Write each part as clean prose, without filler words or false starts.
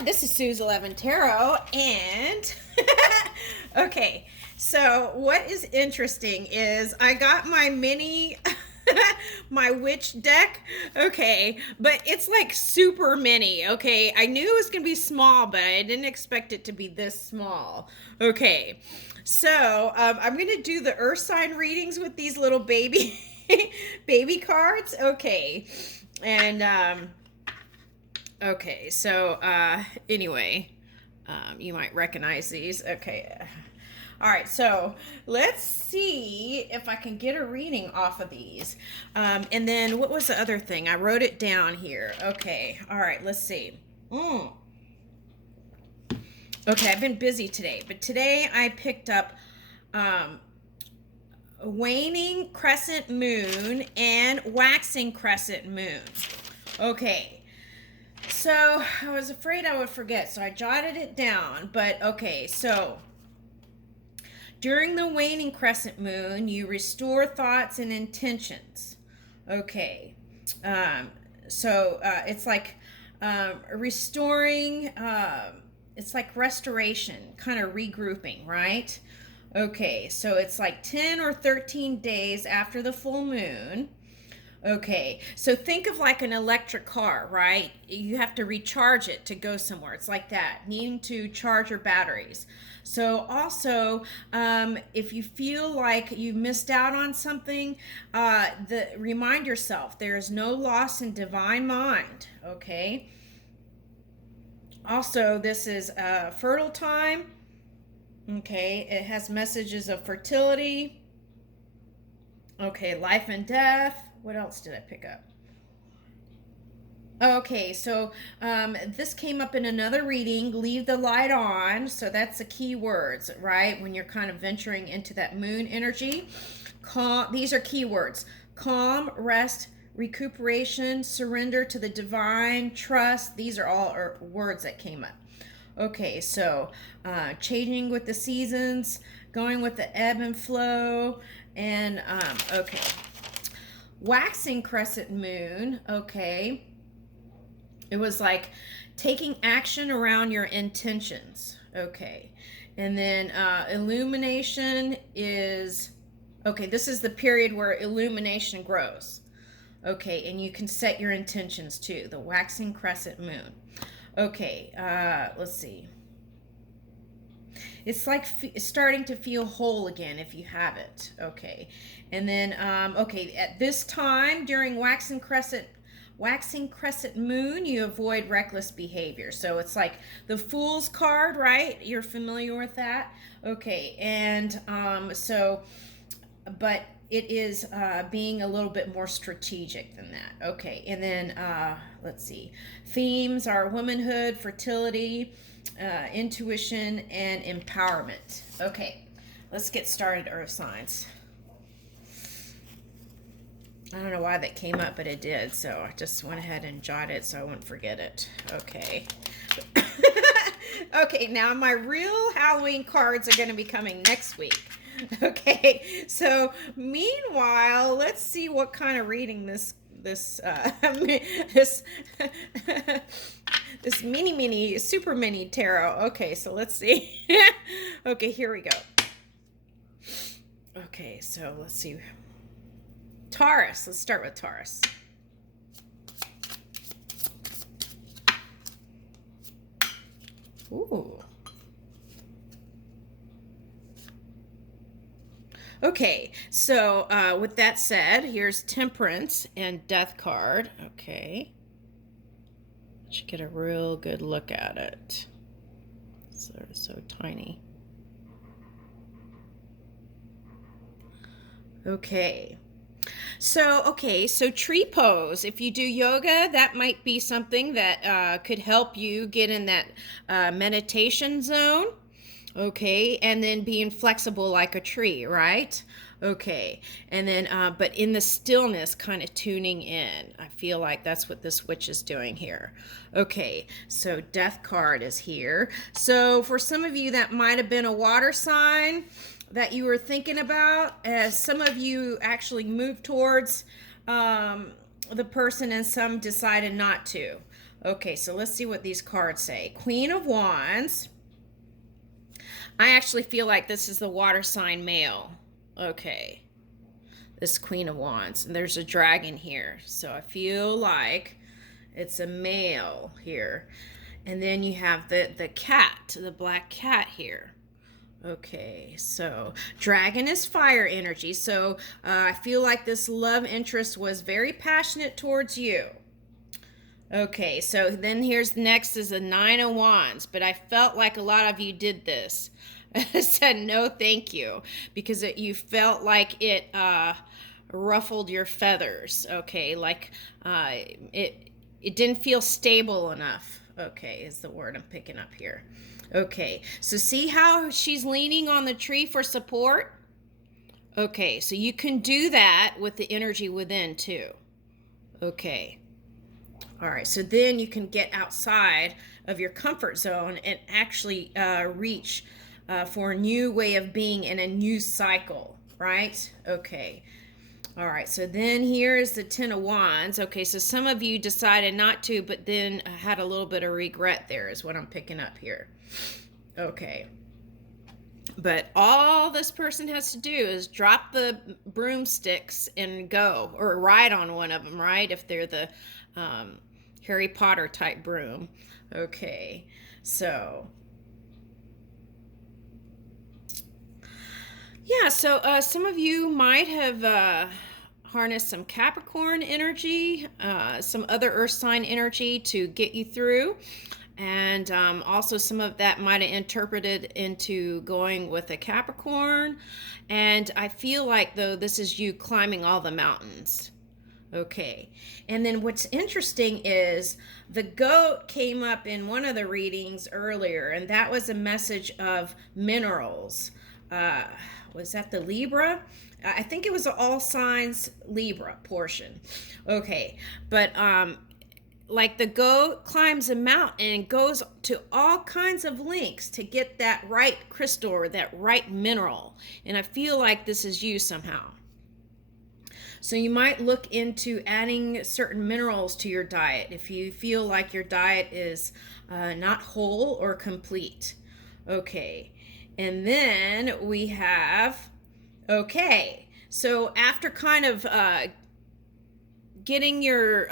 Hi, this is Suz11Tarot, and okay, so what is interesting is I got my mini, my witch deck, okay, but it's like super mini, okay. I knew it was gonna be small, but I didn't expect it to be this small, okay. So I'm gonna do the Earth sign readings with these little baby, baby cards, okay, and okay, so anyway, you might recognize these. Okay. All right, so let's see if I can get a reading off of these. And then what was the other thing? I wrote it down here. Okay, all right, let's see. Okay, I've been busy today, but today I picked up waning crescent moon and waxing crescent moon. Okay. So I was afraid I would forget, so I jotted it down. But okay, so during the waning crescent moon, you restore thoughts and intentions. Okay, it's like restoring. It's like restoration, kind of regrouping, right? Okay, so it's like 10 or 13 days after the full moon. Okay, so think of like an electric car, right? You have to recharge it to go somewhere. It's like that, needing to charge your batteries. So also, if you feel like you've missed out on something, remind yourself there is no loss in divine mind, okay? Also, this is fertile time, okay? It has messages of fertility, okay, life and death. What else did I pick up? Okay, so this came up in another reading, leave the light on. So that's the key words, right? When you're kind of venturing into that moon energy. Calm, these are key words. Calm, rest, recuperation, surrender to the divine, trust. These are all words that came up. Okay, so changing with the seasons, going with the ebb and flow, and okay. Waxing crescent moon, okay. It was like taking action around your intentions, okay. And then illumination is, okay, this is the period where illumination grows, okay, and you can set your intentions too, the waxing crescent moon. Okay, let's see. It's like starting to feel whole again if you have it. Okay. And then, okay, at this time during waxing crescent moon, you avoid reckless behavior. So it's like the Fool's card, right? You're familiar with that? Okay. And but it is being a little bit more strategic than that. Okay. And then, let's see. Themes are womanhood, fertility, intuition, and empowerment. Okay, let's get started, Earth signs. I don't know why that came up, but it did, so I just went ahead and jotted it so I wouldn't forget it. Okay. Okay, now my real Halloween cards are going to be coming next week. Okay, so meanwhile, let's see what kind of reading this mini super mini tarot. Okay, so let's see. Okay, here we go. Okay, so let's see. Taurus. Let's start with Taurus. Ooh. Okay, so with that said, here's Temperance and Death card. Okay. Let's get a real good look at it. It's so tiny. Okay. So tree pose. If you do yoga, that might be something that could help you get in that meditation zone. Okay, and then being flexible like a tree, right? Okay, and then but in the stillness, kind of tuning in. I feel like that's what this witch is doing here. Okay, so Death card is here. So for some of you, that might have been a water sign that you were thinking about, as some of you actually moved towards the person and some decided not to. Okay, so let's see what these cards say. Queen of Wands. I actually feel like this is the water sign male. Okay. This Queen of Wands. And there's a dragon here. So I feel like it's a male here. And then you have the cat, the black cat here. Okay, so dragon is fire energy. So I feel like this love interest was very passionate towards you. Okay, so then here's next is the Nine of Wands, but I felt like a lot of you did this. Said no thank you, because you felt like it ruffled your feathers. Okay, like it didn't feel stable enough. Okay, is the word I'm picking up here. Okay, so see how she's leaning on the tree for support? Okay, so you can do that with the energy within too. Okay. All right, so then you can get outside of your comfort zone and actually reach for a new way of being in a new cycle, right? Okay. All right, so then here's the Ten of Wands. Okay, so some of you decided not to, but then had a little bit of regret there is what I'm picking up here. Okay. But all this person has to do is drop the broomsticks and go, or ride on one of them, right? If they're the Harry Potter type broom. Okay, so yeah, so some of you might have harnessed some Capricorn energy, some other earth sign energy to get you through. And also some of that might have interpreted into going with a Capricorn. And I feel like, though, this is you climbing all the mountains. Okay. And then what's interesting is the goat came up in one of the readings earlier, and that was a message of minerals. Was that the Libra? I think it was the all signs Libra portion. Okay. But like the goat climbs a mountain and goes to all kinds of lengths to get that right crystal or that right mineral. And I feel like this is you somehow. So you might look into adding certain minerals to your diet if you feel like your diet is not whole or complete. Okay. And then we have, okay, so after kind of getting your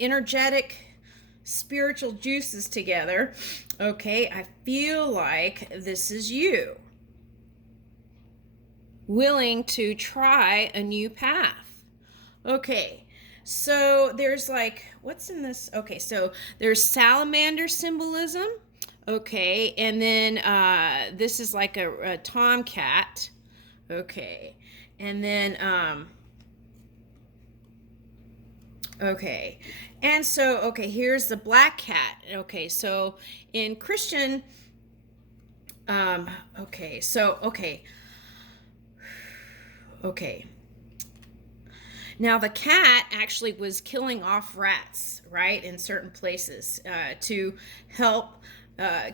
energetic spiritual juices together, okay, I feel like this is you willing to try a new path. Okay, so there's like, what's in this? Okay, so there's salamander symbolism. Okay, and then this is like a tomcat. Okay, and then okay, and so okay, here's the black cat. Okay, so in Christian okay, so okay, now the cat actually was killing off rats, right, in certain places to help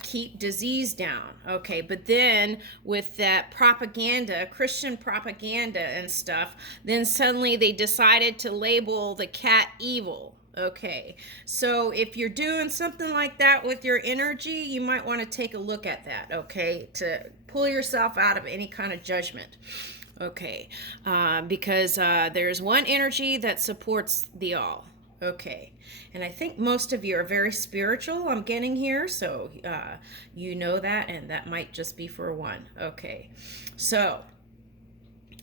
keep disease down. Okay, but then with that propaganda, Christian propaganda and stuff, then suddenly they decided to label the cat evil. Okay, so if you're doing something like that with your energy, you might want to take a look at that, okay, to pull yourself out of any kind of judgment. Okay, because there's one energy that supports the all. Okay, and I think most of you are very spiritual, I'm getting here, so you know that, and that might just be for one. Okay, so,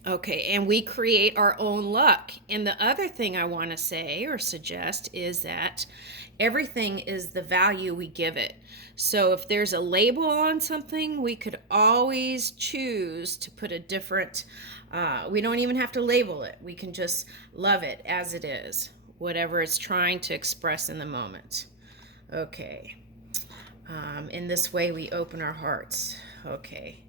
okay, and we create our own luck. And the other thing I want to say or suggest is that everything is the value we give it. So if there's a label on something, we could always choose to put a different, we don't even have to label it. We can just love it as it is, whatever it's trying to express in the moment. Okay. In this way, we open our hearts. Okay.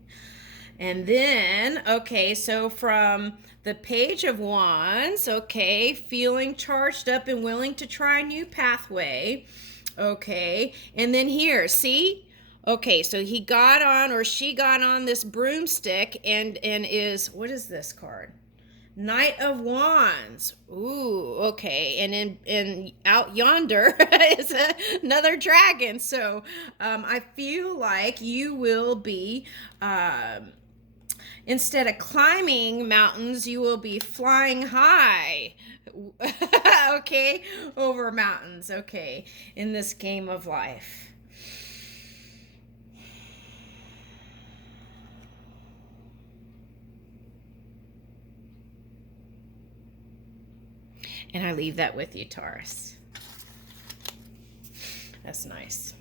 And then, okay, so from the Page of Wands, okay, feeling charged up and willing to try a new pathway. Okay, and then here, see? Okay, so he got on, or she got on this broomstick and is, what is this card? Knight of Wands. Ooh, okay. And in out yonder is another dragon. So I feel like you will be, instead of climbing mountains, you will be flying high. Okay, over mountains. Okay, in this game of life. And I leave that with you, Taurus. That's nice.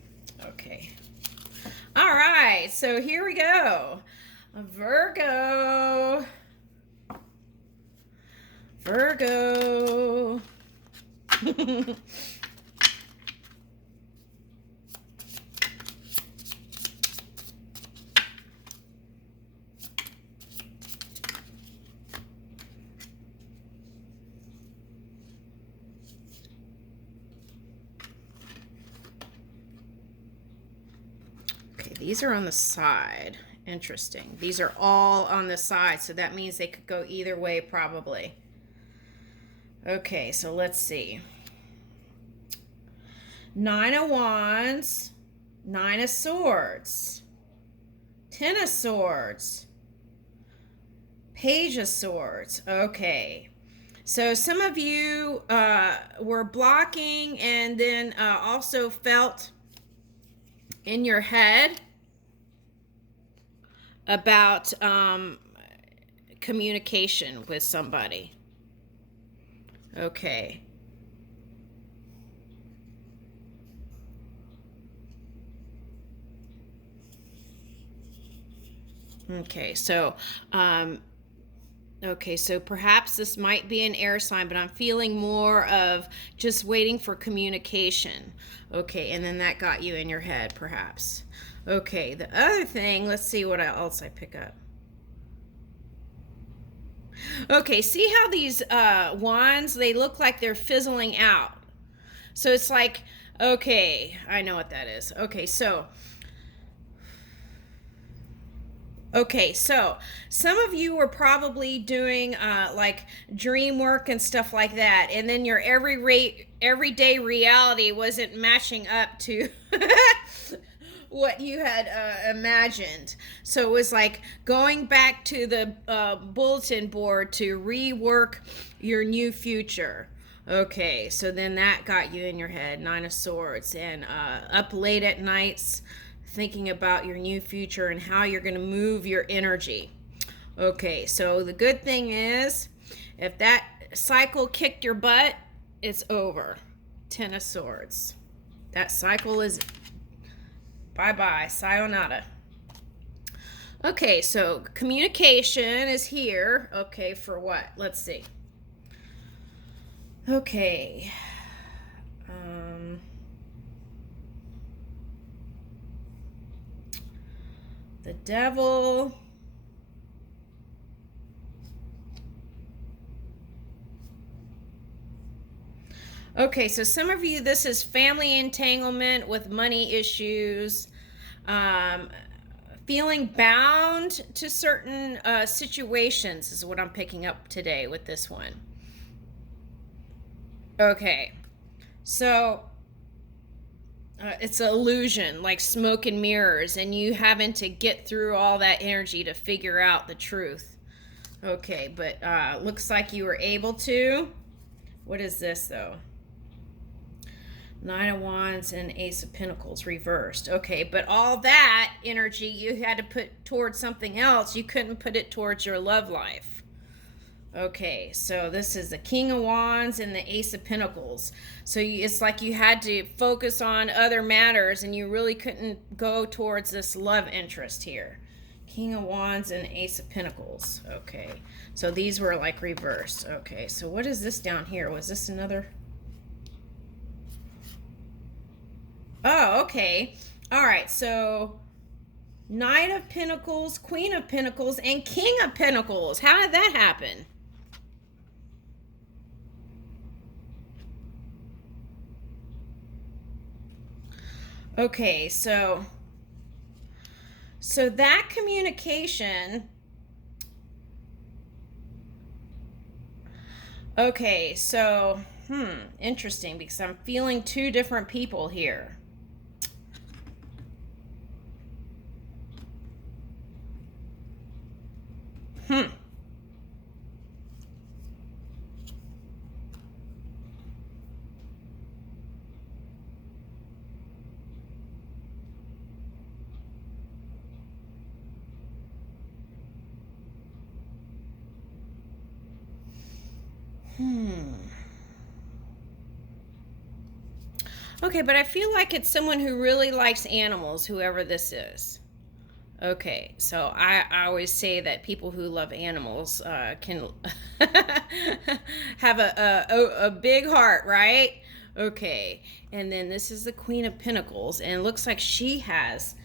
Okay. All right. So here we go. Virgo. Virgo. These are on the side. Interesting. These are all on the side, so that means they could go either way probably. Okay, so let's see. Nine of Wands, Nine of Swords, Ten of Swords, Page of Swords. Okay. So some of you were blocking and then also felt in your head about communication with somebody. Okay. Okay, so perhaps this might be an air sign, but I'm feeling more of just waiting for communication. Okay, and then that got you in your head, perhaps. Okay, the other thing, let's see what else I pick up. Okay, see how these wands, they look like they're fizzling out. So it's like, okay, I know what that is. Okay, so some of you were probably doing like dream work and stuff like that, and then your everyday reality wasn't matching up to what you had imagined. So it was like going back to the bulletin board to rework your new future. Okay, so then that got you in your head, Nine of Swords, and up late at nights thinking about your new future and how you're going to move your energy. Okay, so the good thing is, if that cycle kicked your butt, it's over. Ten of Swords. That cycle is bye-bye, sayonara. Okay, so communication is here. Okay, for what? Let's see. Okay. The Devil. Okay, so some of you, this is family entanglement with money issues, feeling bound to certain situations is what I'm picking up today with this one. Okay, so it's an illusion, like smoke and mirrors, and you having to get through all that energy to figure out the truth. Okay, but looks like you were able to. What is this, though? Nine of Wands and Ace of Pentacles reversed. Okay, but all that energy you had to put towards something else. You couldn't put it towards your love life. Okay, so this is the King of Wands and the Ace of Pentacles. So it's like you had to focus on other matters and you really couldn't go towards this love interest here. King of Wands and Ace of Pentacles. Okay, so these were like reversed. Okay, so what is this down here? Was this another? Oh, okay. All right, so Knight of Pentacles, Queen of Pentacles, and King of Pentacles. How did that happen? Okay, so that communication Okay, so, interesting, because I'm feeling two different people here. Okay, but I feel like it's someone who really likes animals, whoever this is. Okay, so I always say that people who love animals can have a big heart, right? Okay, and then this is the Queen of Pentacles, and it looks like she has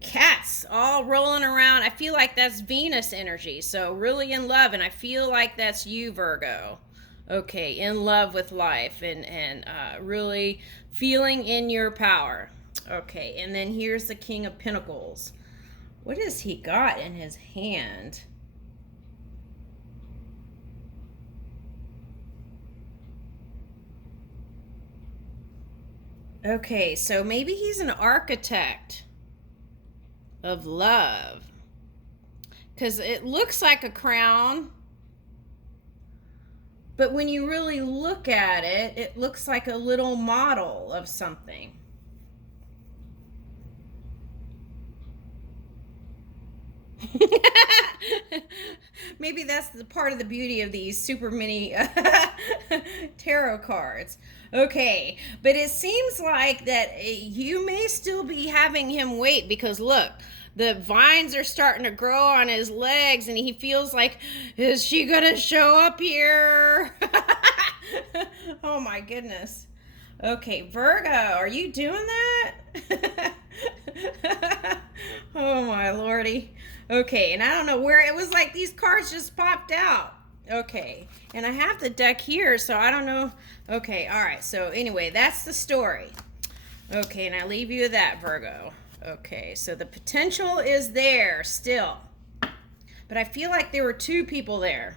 cats all rolling around. I feel like that's Venus energy, so really in love, and I feel like that's you, Virgo. Okay, in love with life and really feeling in your power. Okay, and then here's the King of Pentacles. What has he got in his hand? Okay, so maybe he's an architect of love, because it looks like a crown, but when you really look at it, it looks like a little model of something. Maybe that's the part of the beauty of these super mini tarot cards. Okay, but it seems like that you may still be having him wait, because look, the vines are starting to grow on his legs and he feels like, is she gonna show up here? Oh my goodness. Okay, Virgo, are you doing that? Oh my lordy. Okay, and I don't know where it was, like these cards just popped out. Okay, and I have the deck here, so I don't know. Okay, all right, so anyway, that's the story. Okay, and I leave you with that, Virgo. Okay, so the potential is there still, but I feel like there were two people there.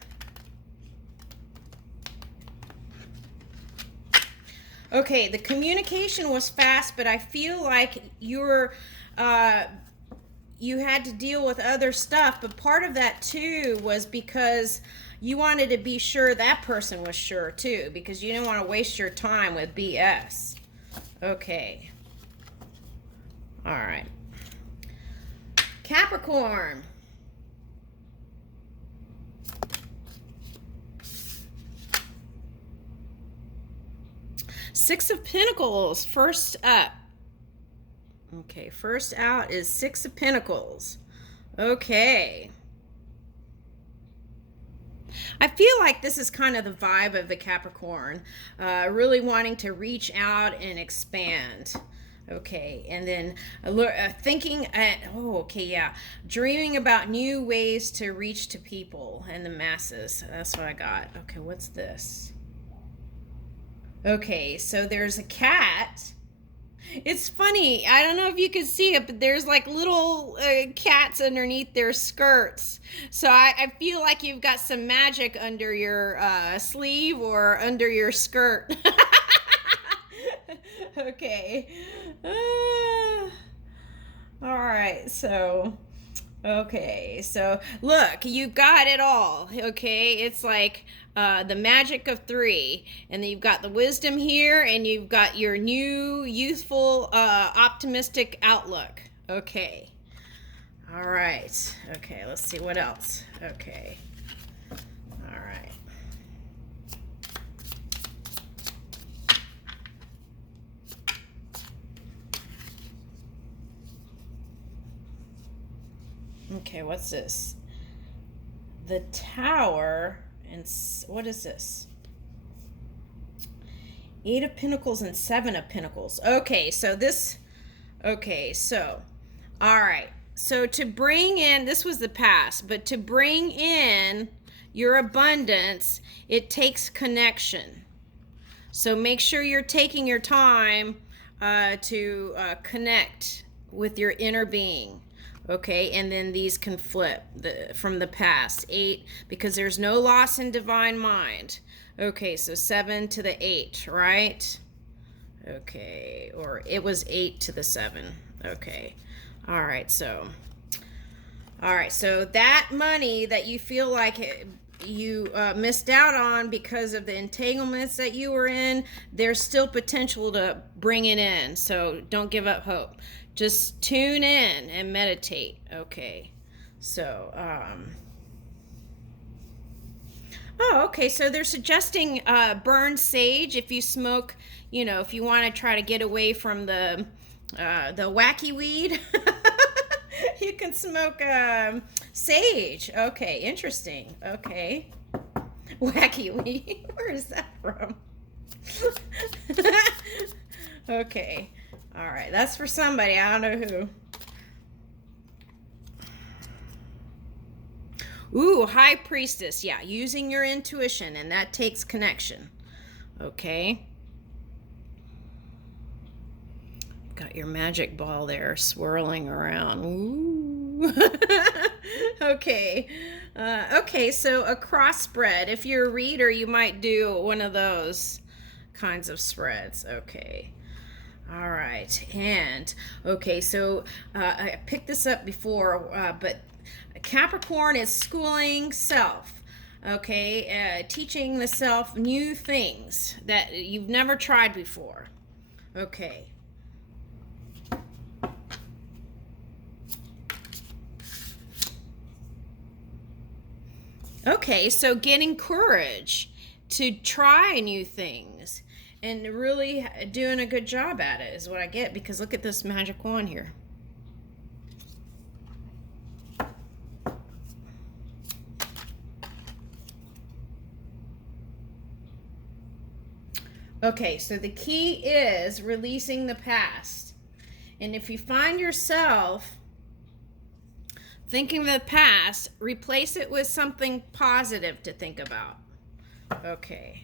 Okay, the communication was fast, but I feel like you had to deal with other stuff, but part of that too was because you wanted to be sure that person was sure too, because you didn't want to waste your time with BS. Okay. All right. Capricorn. Six of Pentacles, first up. Okay, first out is Six of Pentacles. Okay. I feel like this is kind of the vibe of the Capricorn, really wanting to reach out and expand. Okay, and then thinking, dreaming about new ways to reach to people and the masses. That's what I got. Okay, what's this? Okay, so there's a cat. It's funny. I don't know if you can see it, but there's like little cats underneath their skirts. So I feel like you've got some magic under your sleeve or under your skirt. Okay. All right. So, okay. So, look, you've got it all. Okay. It's like the magic of three. And then you've got the wisdom here, and you've got your new, youthful, optimistic outlook. Okay. All right. Okay. Let's see what else. Okay. All right. Okay, what's this? The Tower, and what is this? Eight of Pentacles and Seven of Pentacles. Okay, so all right. So to bring in, this was the past, but to bring in your abundance, it takes connection. So make sure you're taking your time to connect with your inner being. Okay, and then these can flip from the past. 8, because there's no loss in divine mind. Okay, so 7 to the 8, right? Okay, or it was 8 to the 7. Okay, all right, so that money that you feel like you missed out on because of the entanglements that you were in, there's still potential to bring it in. So don't give up hope. Just tune in and meditate. Okay, so oh, okay, so they're suggesting burn sage if you smoke, you know, if you want to try to get away from the wacky weed. You can smoke sage. Okay, interesting. Okay. Wacky weed. Where is that from? Okay. All right, that's for somebody. I don't know who. Ooh, High Priestess. Yeah, using your intuition, and that takes connection. Okay. Got your magic ball there swirling around. Ooh. Okay. Okay, so a cross spread. If you're a reader, you might do one of those kinds of spreads. Okay. All right. And, okay, so I picked this up before, but Capricorn is schooling self. Okay, teaching the self new things that you've never tried before. Okay. Okay, so getting courage to try new things and really doing a good job at it is what I get, because look at this magic wand here. Okay, so the key is releasing the past. And if you find yourself thinking of the past, replace it with something positive to think about. Okay.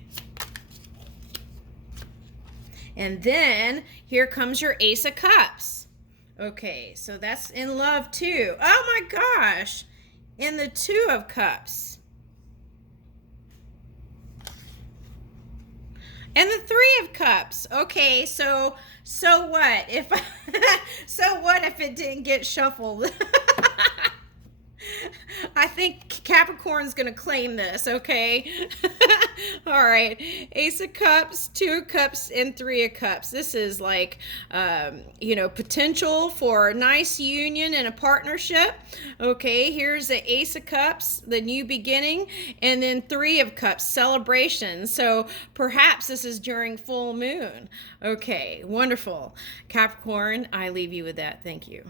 And then here comes your Ace of Cups. Okay, so that's in love too. Oh my gosh. And the Two of Cups. And the Three of Cups. Okay, so what if so what if it didn't get shuffled? I think Capricorn's going to claim this, okay? All right. Ace of Cups, Two of Cups, and Three of Cups. This is like, you know, potential for a nice union and a partnership. Okay, here's the Ace of Cups, the new beginning, and then Three of Cups, celebration. So perhaps this is during full moon. Okay, wonderful. Capricorn, I leave you with that. Thank you.